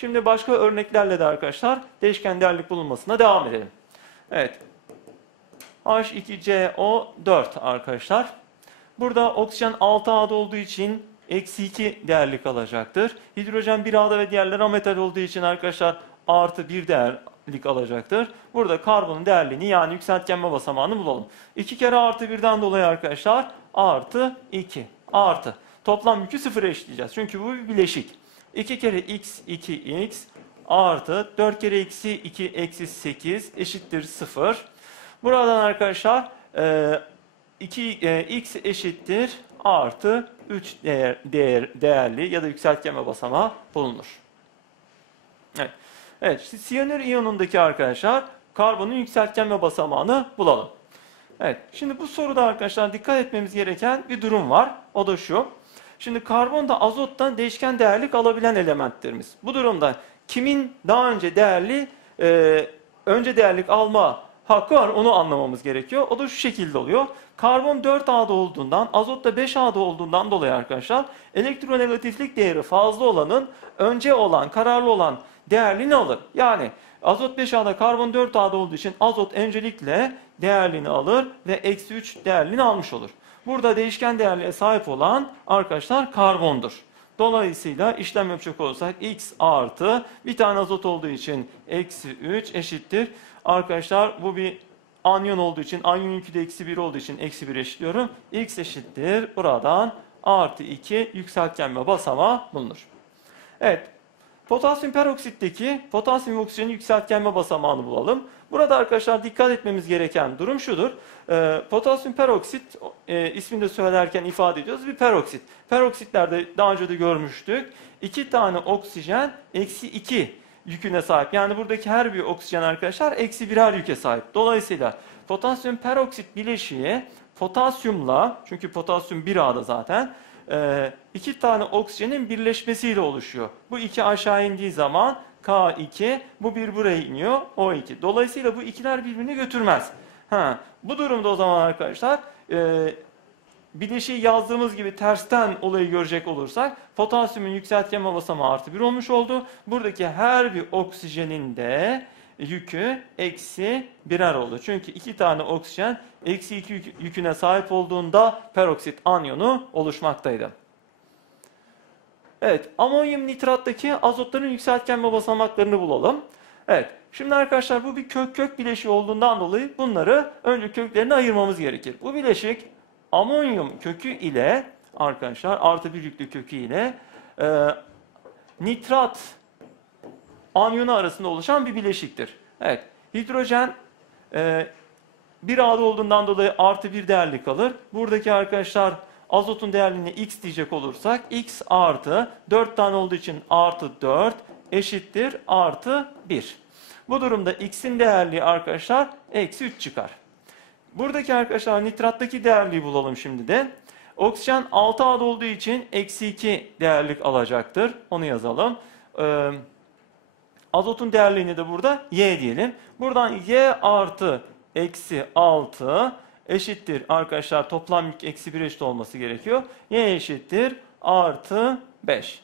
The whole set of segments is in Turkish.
Şimdi başka örneklerle de arkadaşlar değişken değerlik bulunmasına devam edelim. Evet. H2CO4 arkadaşlar. Burada oksijen 6A'da olduğu için eksi 2 değerlik alacaktır. Hidrojen 1A'da ve diğerleri ametal olduğu için arkadaşlar artı 1 değerlik alacaktır. Burada karbonun değerliğini yani yükseltgenme basamağını bulalım. 2 kere artı 1'den dolayı arkadaşlar artı 2 artı. Toplam yükü 0 eşitleyeceğiz. Çünkü bu bir bileşik. 2 kere x 2x artı 4 kere eksi 2 eksi 8 eşittir 0. Buradan arkadaşlar e, 2 e, x eşittir artı 3 değer, değer, değerli ya da yükseltgenme basamağı bulunur. Evet. Evet, işte siyanür iyonundaki arkadaşlar karbonun yükseltgenme basamağını bulalım. Evet, şimdi bu soruda arkadaşlar dikkat etmemiz gereken bir durum var. O da şu. Şimdi karbon da azottan değişken değerlik alabilen elementlerimiz. Bu durumda kimin daha önce değerli, e, önce değerlik alma hakkı var onu anlamamız gerekiyor. O da şu şekilde oluyor. Karbon 4A'da olduğundan, azot da 5A'da olduğundan dolayı arkadaşlar elektronegatiflik değeri fazla olanın önce olan, kararlı olan değerliğini alır. Yani azot 5A'da, karbon 4A'da olduğu için azot öncelikle değerliğini alır ve eksi 3 değerliğini almış olur. Burada değişken değerliğe sahip olan arkadaşlar karbondur. Dolayısıyla işlem yapacak olursak x artı bir tane azot olduğu için eksi 3 eşittir. Arkadaşlar bu bir anyon olduğu için anyon yükü de eksi 1 olduğu için eksi 1 eşitliyorum. x eşittir buradan artı 2 yükseltgenme basamağı bulunur. Evet potasyum peroksitteki potasyum oksijenin yükseltgenme basamağını bulalım. Burada arkadaşlar dikkat etmemiz gereken durum şudur. E, potasyum peroksit e, ismini de söylerken ifade ediyoruz bir peroksit. Peroksitlerde daha önce de görmüştük. İki tane oksijen eksi 2 yüküne sahip. Yani buradaki her bir oksijen arkadaşlar eksi birer yüke sahip. Dolayısıyla potasyum peroksit bileşiği potasyumla çünkü potasyum 1A'da zaten e, iki tane oksijenin birleşmesiyle oluşuyor. Bu iki aşağı indiği zaman K2 bu bir buraya iniyor O2. Dolayısıyla bu ikiler birbirini götürmez. Ha, bu durumda o zaman arkadaşlar e, bileşiği yazdığımız gibi tersten olayı görecek olursak potasyumun yükseltgenme basamağı artı 1 olmuş oldu. Buradaki her bir oksijenin de yükü eksi birer oldu. Çünkü iki tane oksijen eksi 2 yüküne sahip olduğunda peroksit anyonu oluşmaktaydı. Evet, amonyum nitrattaki azotların yükseltgenme basamaklarını bulalım. Evet, şimdi arkadaşlar bu bir kök kök bileşiği olduğundan dolayı bunları önce köklerini ayırmamız gerekir. Bu bileşik amonyum kökü ile arkadaşlar artı bir yüklü kökü ile e, nitrat anyonu arasında oluşan bir bileşiktir. Evet, hidrojen e, bir A'da olduğundan dolayı artı bir değerli kalır. Buradaki arkadaşlar azotun değerliğine x diyecek olursak x artı 4 tane olduğu için artı 4 eşittir artı 1. Bu durumda x'in değerliği arkadaşlar eksi 3 çıkar. Buradaki arkadaşlar nitrattaki değerliği bulalım şimdi de. Oksijen 6A'da olduğu için eksi 2 değerlik alacaktır. Onu yazalım. Ee, azotun değerliğini de burada y diyelim. Buradan y artı eksi 6 eşittir arkadaşlar toplam yük eksi 1 eşit olması gerekiyor. Y eşittir artı 5.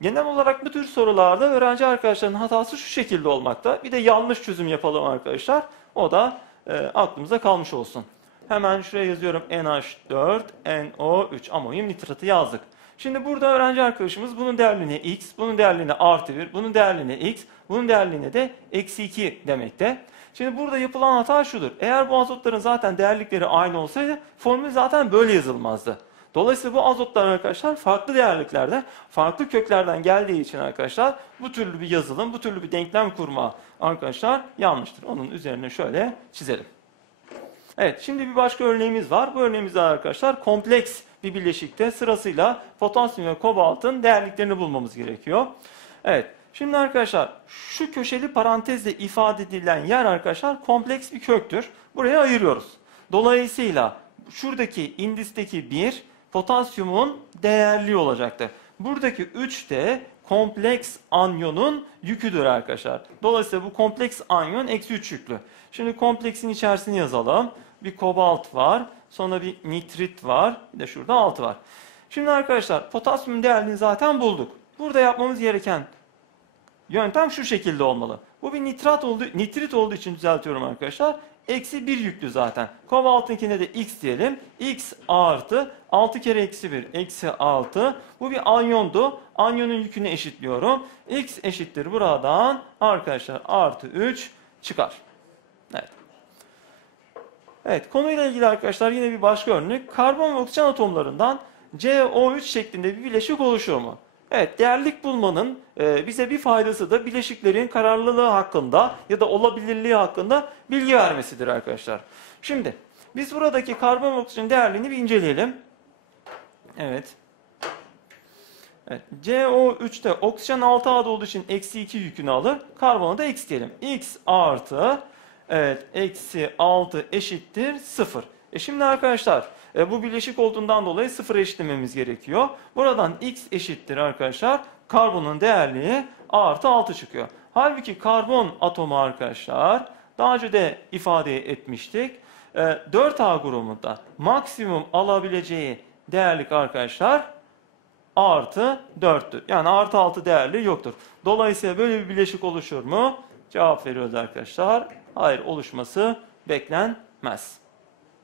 Genel olarak bu tür sorularda öğrenci arkadaşların hatası şu şekilde olmakta. Bir de yanlış çözüm yapalım arkadaşlar. O da e, aklımıza kalmış olsun. Hemen şuraya yazıyorum NH4, NO3 amonyum nitratı yazdık. Şimdi burada öğrenci arkadaşımız bunun değerliğine x, bunun değerliğine artı 1, bunun değerliğine x, bunun değerliğine de eksi 2 demekte. Şimdi burada yapılan hata şudur. Eğer bu azotların zaten değerlikleri aynı olsaydı formül zaten böyle yazılmazdı. Dolayısıyla bu azotlar arkadaşlar farklı değerliklerde, farklı köklerden geldiği için arkadaşlar bu türlü bir yazılım, bu türlü bir denklem kurma arkadaşlar yanlıştır. Onun üzerine şöyle çizelim. Evet şimdi bir başka örneğimiz var. Bu örneğimizde arkadaşlar kompleks bir bileşikte sırasıyla potasyum ve kobaltın değerliklerini bulmamız gerekiyor. Evet Şimdi arkadaşlar şu köşeli parantezle ifade edilen yer arkadaşlar kompleks bir köktür. Buraya ayırıyoruz. Dolayısıyla şuradaki indisteki 1 potasyumun değerli olacaktır. Buradaki 3 de kompleks anyonun yüküdür arkadaşlar. Dolayısıyla bu kompleks anyon eksi 3 yüklü. Şimdi kompleksin içerisini yazalım. Bir kobalt var. Sonra bir nitrit var. Bir de şurada 6 var. Şimdi arkadaşlar potasyum değerliğini zaten bulduk. Burada yapmamız gereken yöntem şu şekilde olmalı. Bu bir nitrat oldu, nitrit olduğu için düzeltiyorum arkadaşlar. Eksi 1 yüklü zaten. Kobaltınkine de x diyelim. x artı 6 kere eksi 1 eksi 6. Bu bir anyondu. Anyonun yükünü eşitliyorum. x eşittir buradan arkadaşlar artı 3 çıkar. Evet. Konuyla ilgili arkadaşlar yine bir başka örnek. Karbon ve oksijen atomlarından CO3 şeklinde bir bileşik oluşur mu? Evet, değerlik bulmanın e, bize bir faydası da bileşiklerin kararlılığı hakkında ya da olabilirliği hakkında bilgi vermesidir arkadaşlar. Şimdi biz buradaki karbon ve oksijen değerliğini bir inceleyelim. Evet. Evet, CO3'te oksijen 6A'da olduğu için eksi 2 yükünü alır. Karbona da x diyelim. x artı evet, eksi 6 eşittir 0. E şimdi arkadaşlar e, bu bileşik olduğundan dolayı 0 eşitlememiz gerekiyor. Buradan x eşittir arkadaşlar karbonun değerliği artı 6 çıkıyor. Halbuki karbon atomu arkadaşlar daha önce de ifade etmiştik. E, 4A grubunda maksimum alabileceği değerlik arkadaşlar artı 4'tür. Yani artı 6 değerli yoktur. Dolayısıyla böyle bir bileşik oluşur mu? Cevap veriyoruz arkadaşlar. Hayır oluşması beklenmez.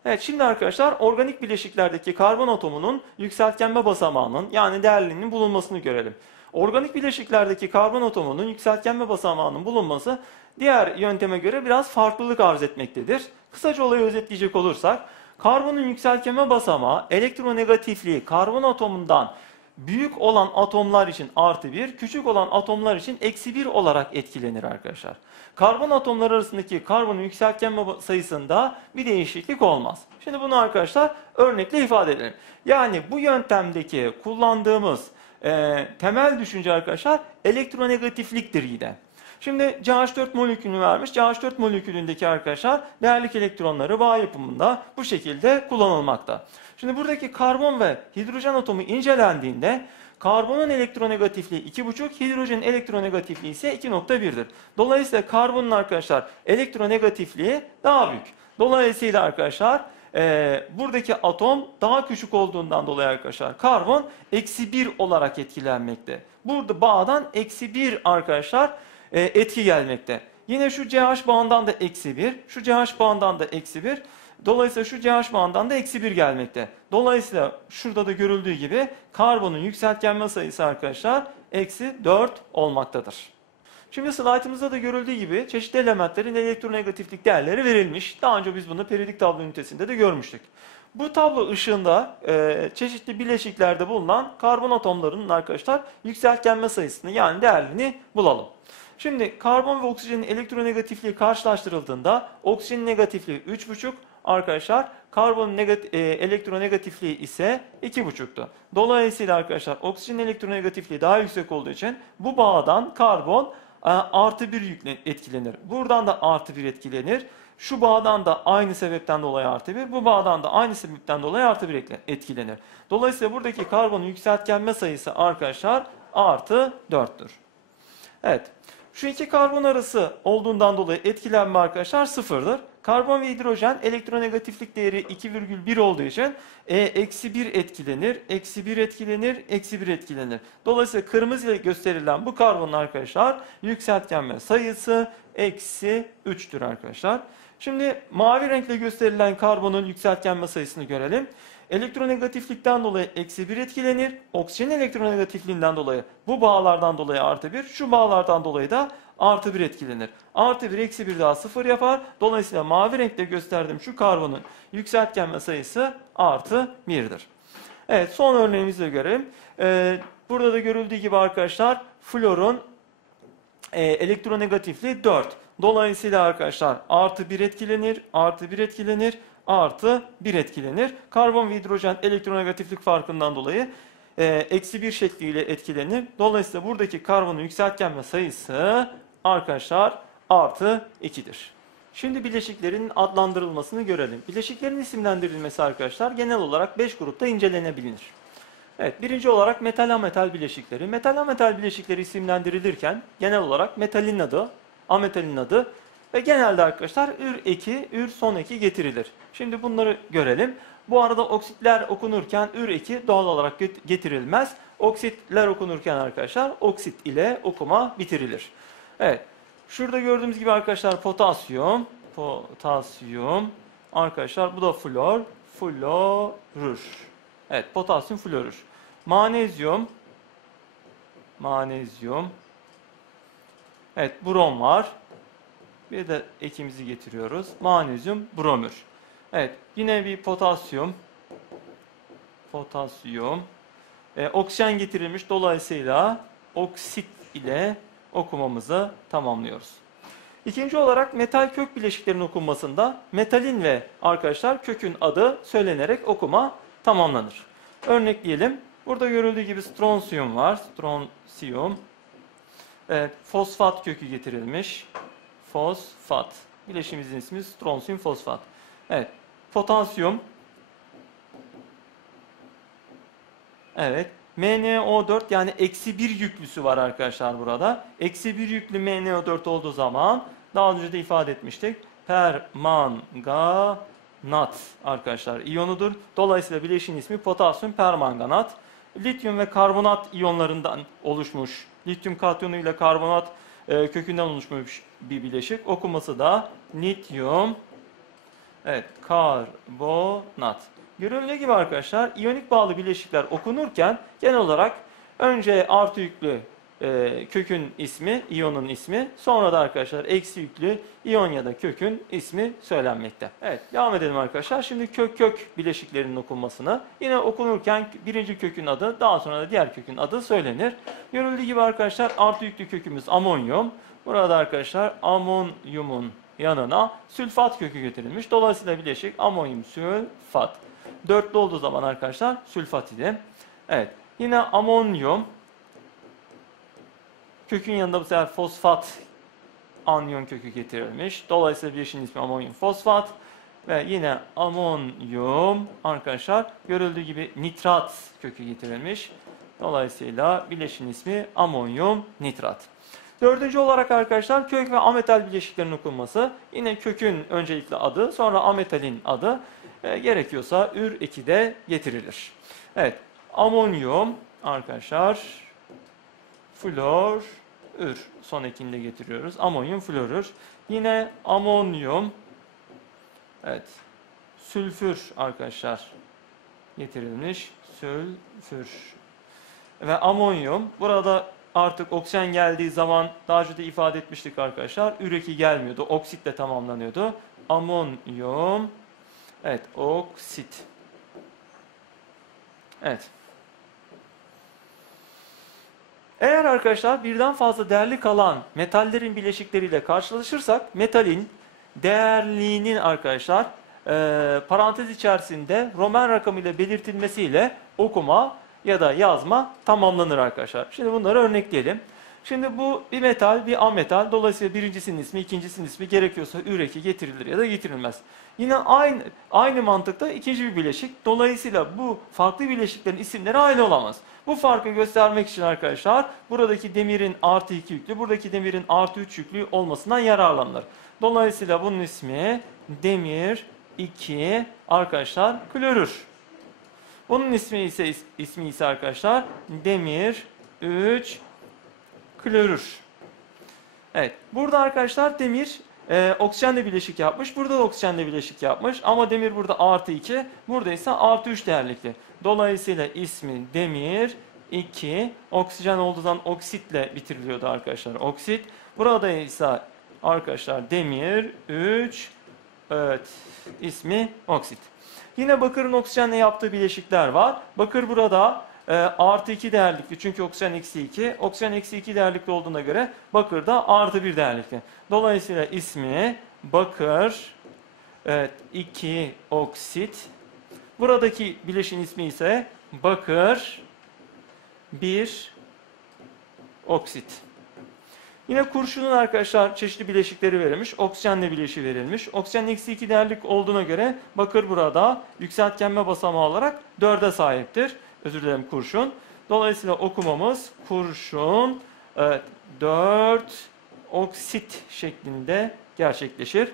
Evet şimdi arkadaşlar organik bileşiklerdeki karbon atomunun yükseltgenme basamağının yani değerliliğinin bulunmasını görelim. Organik bileşiklerdeki karbon atomunun yükseltgenme basamağının bulunması diğer yönteme göre biraz farklılık arz etmektedir. Kısaca olayı özetleyecek olursak karbonun yükseltgenme basamağı elektronegatifliği karbon atomundan büyük olan atomlar için artı 1, küçük olan atomlar için eksi 1 olarak etkilenir arkadaşlar. Karbon atomları arasındaki karbonun yükseltgenme sayısında bir değişiklik olmaz. Şimdi bunu arkadaşlar örnekle ifade edelim. Yani bu yöntemdeki kullandığımız e, temel düşünce arkadaşlar elektronegatifliktir yine. Şimdi CH4 molekülünü vermiş. CH4 molekülündeki arkadaşlar değerlik elektronları bağ yapımında bu şekilde kullanılmakta. Şimdi buradaki karbon ve hidrojen atomu incelendiğinde karbonun elektronegatifliği 2,5, hidrojenin elektronegatifliği ise 2,1'dir. Dolayısıyla karbonun arkadaşlar elektronegatifliği daha büyük. Dolayısıyla arkadaşlar e, buradaki atom daha küçük olduğundan dolayı arkadaşlar karbon eksi 1 olarak etkilenmekte. Burada bağdan eksi 1 arkadaşlar e, etki gelmekte. Yine şu CH bağından da eksi 1, şu CH bağından da eksi 1. Dolayısıyla şu CH bağından da eksi 1 gelmekte. Dolayısıyla şurada da görüldüğü gibi karbonun yükseltgenme sayısı arkadaşlar eksi 4 olmaktadır. Şimdi slaytımızda da görüldüğü gibi çeşitli elementlerin elektronegatiflik değerleri verilmiş. Daha önce biz bunu periyodik tablo ünitesinde de görmüştük. Bu tablo ışığında e, çeşitli bileşiklerde bulunan karbon atomlarının arkadaşlar yükseltgenme sayısını yani değerlerini bulalım. Şimdi karbon ve oksijenin elektronegatifliği karşılaştırıldığında oksijenin negatifliği 3,5, arkadaşlar karbon negatif, e, elektronegatifliği ise 2,5'tu. Dolayısıyla arkadaşlar oksijen elektronegatifliği daha yüksek olduğu için bu bağdan karbon e, artı 1 yükle etkilenir. Buradan da artı 1 etkilenir. Şu bağdan da aynı sebepten dolayı artı 1, bu bağdan da aynı sebepten dolayı artı 1 etkilenir. Dolayısıyla buradaki karbonun yükseltgenme sayısı arkadaşlar artı 4'tür. Evet. Şu iki karbon arası olduğundan dolayı etkilenme arkadaşlar sıfırdır. Karbon ve hidrojen elektronegatiflik değeri 2,1 olduğu için e, eksi 1 etkilenir, eksi 1 etkilenir, eksi 1 etkilenir. Dolayısıyla kırmızı ile gösterilen bu karbonun arkadaşlar yükseltgenme sayısı eksi 3'tür arkadaşlar. Şimdi mavi renkle gösterilen karbonun yükseltgenme sayısını görelim. Elektronegatiflikten dolayı eksi 1 etkilenir. Oksijen elektronegatifliğinden dolayı bu bağlardan dolayı artı 1. Şu bağlardan dolayı da artı 1 etkilenir. Artı 1 eksi 1 daha 0 yapar. Dolayısıyla mavi renkle gösterdiğim şu karbonun yükseltgenme sayısı artı 1'dir. Evet son örneğimizi de görelim. Ee, burada da görüldüğü gibi arkadaşlar florun e, elektronegatifliği 4. Dolayısıyla arkadaşlar artı 1 etkilenir, artı 1 etkilenir, artı 1 etkilenir. Karbon ve hidrojen elektronegatiflik farkından dolayı e, eksi 1 şekliyle etkilenir. Dolayısıyla buradaki karbonun yükseltgenme sayısı arkadaşlar artı 2'dir. Şimdi bileşiklerin adlandırılmasını görelim. Bileşiklerin isimlendirilmesi arkadaşlar genel olarak 5 grupta incelenebilir. Evet, birinci olarak metal ametal bileşikleri. Metal ametal bileşikleri isimlendirilirken genel olarak metalin adı, ametalin adı ve genelde arkadaşlar ür eki, ür son eki getirilir. Şimdi bunları görelim. Bu arada oksitler okunurken ür eki doğal olarak get- getirilmez. Oksitler okunurken arkadaşlar oksit ile okuma bitirilir. Evet. Şurada gördüğümüz gibi arkadaşlar potasyum, potasyum. Arkadaşlar bu da flor, florür. Evet, potasyum florür. Manezyum, manezyum. Evet, brom var. Bir de ekimizi getiriyoruz. Manezyum, bromür. Evet, yine bir potasyum. Potasyum. Ee, oksijen getirilmiş. Dolayısıyla oksit ile okumamızı tamamlıyoruz. İkinci olarak metal kök bileşiklerinin okunmasında metalin ve arkadaşlar kökün adı söylenerek okuma tamamlanır. Örnekleyelim. Burada görüldüğü gibi stronsiyum var. Stronsiyum. Evet, fosfat kökü getirilmiş. Fosfat. Bileşimimizin ismi stronsiyum fosfat. Evet. Potasyum. Evet. MnO4 yani eksi bir yüklüsü var arkadaşlar burada. Eksi bir yüklü MnO4 olduğu zaman daha önce de ifade etmiştik. Permanganat arkadaşlar iyonudur. Dolayısıyla bileşiğin ismi potasyum permanganat. Lityum ve karbonat iyonlarından oluşmuş. Lityum katyonu ile karbonat e, kökünden oluşmuş bir bileşik. Okuması da lityum Evet, karbonat. Görüldüğü gibi arkadaşlar iyonik bağlı bileşikler okunurken genel olarak önce artı yüklü e, kökün ismi, iyonun ismi, sonra da arkadaşlar eksi yüklü iyon ya da kökün ismi söylenmekte. Evet, devam edelim arkadaşlar. Şimdi kök kök bileşiklerinin okunmasını yine okunurken birinci kökün adı, daha sonra da diğer kökün adı söylenir. Görüldüğü gibi arkadaşlar artı yüklü kökümüz amonyum. Burada arkadaşlar amonyumun yanına sülfat kökü getirilmiş. Dolayısıyla bileşik amonyum sülfat. Dörtlü olduğu zaman arkadaşlar sülfat idi. Evet. Yine amonyum kökün yanında bu sefer fosfat anyon kökü getirilmiş. Dolayısıyla bileşiğin ismi amonyum fosfat. Ve yine amonyum arkadaşlar görüldüğü gibi nitrat kökü getirilmiş. Dolayısıyla bileşiğin ismi amonyum nitrat. Dördüncü olarak arkadaşlar kök ve ametal bileşiklerin okunması. Yine kökün öncelikle adı sonra ametalin adı e, gerekiyorsa ür eki de getirilir. Evet amonyum arkadaşlar flor ür son ekinde getiriyoruz. Amonyum florür. Yine amonyum evet sülfür arkadaşlar getirilmiş. Sülfür ve amonyum burada artık oksijen geldiği zaman daha önce de ifade etmiştik arkadaşlar. Üreki gelmiyordu. Oksitle tamamlanıyordu. Amonyum. Evet, oksit. Evet. Eğer arkadaşlar birden fazla değerli kalan metallerin bileşikleriyle karşılaşırsak metalin değerliğinin arkadaşlar e, parantez içerisinde Roman rakamıyla belirtilmesiyle okuma ya da yazma tamamlanır arkadaşlar. Şimdi bunları örnekleyelim. Şimdi bu bir metal, bir ametal. Dolayısıyla birincisinin ismi, ikincisinin ismi gerekiyorsa üreki getirilir ya da getirilmez. Yine aynı aynı mantıkta ikinci bir bileşik. Dolayısıyla bu farklı bileşiklerin isimleri aynı olamaz. Bu farkı göstermek için arkadaşlar buradaki demirin artı 2 yüklü, buradaki demirin artı 3 yüklü olmasından yararlanılır. Dolayısıyla bunun ismi demir 2 arkadaşlar klorür. Bunun ismi ise ismi ise arkadaşlar demir 3 klorür. Evet. Burada arkadaşlar demir e, oksijenle bileşik yapmış. Burada da oksijenle bileşik yapmış. Ama demir burada artı 2. Burada ise artı 3 değerlikli. Dolayısıyla ismi demir 2. Oksijen olduğu zaman oksitle bitiriliyordu arkadaşlar. Oksit. Burada ise arkadaşlar demir 3. Evet. ismi oksit. Yine bakırın oksijenle yaptığı bileşikler var. Bakır burada e, artı 2 değerlikli çünkü oksijen eksi 2. Oksijen eksi 2 değerlikli olduğuna göre bakır da artı 1 değerlikli. Dolayısıyla ismi bakır evet, 2 oksit. Buradaki bileşin ismi ise bakır 1 oksit. Yine kurşunun arkadaşlar çeşitli bileşikleri verilmiş. Oksijenle bileşi verilmiş. Oksijen eksi 2 değerlik olduğuna göre bakır burada yükseltgenme basamağı olarak 4'e sahiptir. Özür dilerim kurşun. Dolayısıyla okumamız kurşun evet, 4 oksit şeklinde gerçekleşir.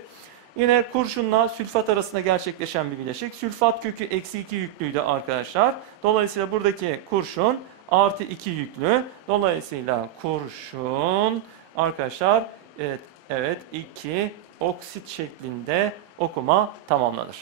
Yine kurşunla sülfat arasında gerçekleşen bir bileşik. Sülfat kökü eksi 2 yüklüydü arkadaşlar. Dolayısıyla buradaki kurşun artı 2 yüklü. Dolayısıyla kurşun arkadaşlar evet, evet 2 oksit şeklinde okuma tamamlanır.